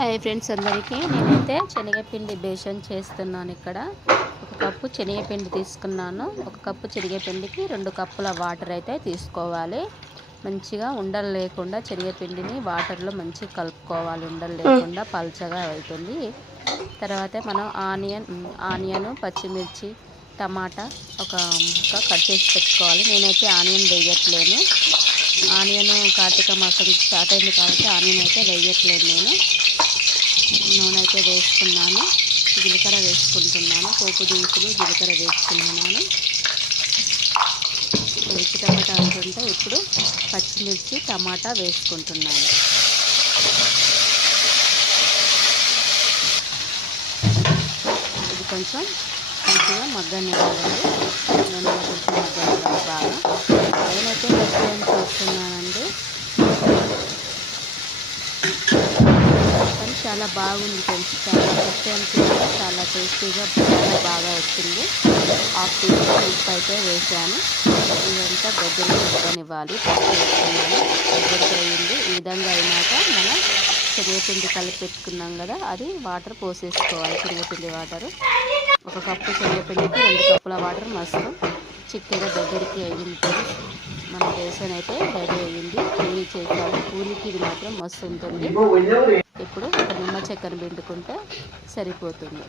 Hi friends అందరికీ నేనైతే శనగపిండి బేషన్ చేస్తున్నాను. ఇక్కడ ఒక కప్పు శనగపిండి తీసుకున్నాను. ఒక కప్పు శనగపిండికి 2 కప్పుల వాటర్ అయితే తీసుకోవాలి. మంచిగా ఉండలు లేకుండా శనగపిండిని వాటర్లో మంచిగా కలుపుకోవాలి. ఉండలు లేకుండా పల్చగా అవుతుంది. తర్వాత మనం ఆనియన్ పచ్చిమిర్చి టమాటా ఒక ముక్క కట్ చేసి పెట్టుకోవాలి. నేనైతే ఆనియన్ వేయట్లేను. ఆనియన్ కార్తీక మాసం స్టార్ట్ అయింది కాబట్టి ఆనియన్ అయితే వేయట్లేదు. నేను నూనె అయితే వేసుకున్నాను. జీలకర్ర వేసుకుంటున్నాను. పోపు దినుసులు జీలకర్ర వేసుకుంటున్నాను. టమాటా అంటుంటే ఇప్పుడు పచ్చిమిర్చి టమాటా వేసుకుంటున్నాను. ఇది కొంచెం మంచిగా మగ్గనివ్వాలండి. నేను కొంచెం మగ్గనివ్వాలి బాగా. నేనైతే రెస్టారెంట్ చేస్తున్నానండి. కానీ చాలా బాగుంది ఫ్రెండ్స్. చాలా రెస్టారెంట్ చాలా టేస్టీగా చాలా బాగా వచ్చింది. హాఫ్ టీ స్పూన్ ఉప్పు అయితే వేసాను. ఇదంతా దగ్గరికి మగ్గనివ్వాలి. వేసుకున్నాను. దగ్గరికి అయ్యింది. ఈ విధంగా అయినాక మనం శనగపిండి కలిపి పెట్టుకున్నాం కదా, అది వాటర్ పోసేసుకోవాలి. శనగపిండి వాటర్ ఒక కప్పు శనగపిండికి 2 కప్పుల వాటర్ మస్తు చిక్కగా దగ్గరికి అయ్యింది. మన బేసన్ అయితే రెడీ అయ్యింది. పూరి చేసాము. పూరికి ఇది మాత్రం మస్తు ఉంటుంది. ఇప్పుడు ఒక నిమ్మ చెక్కను పిండుకుంటే సరిపోతుంది.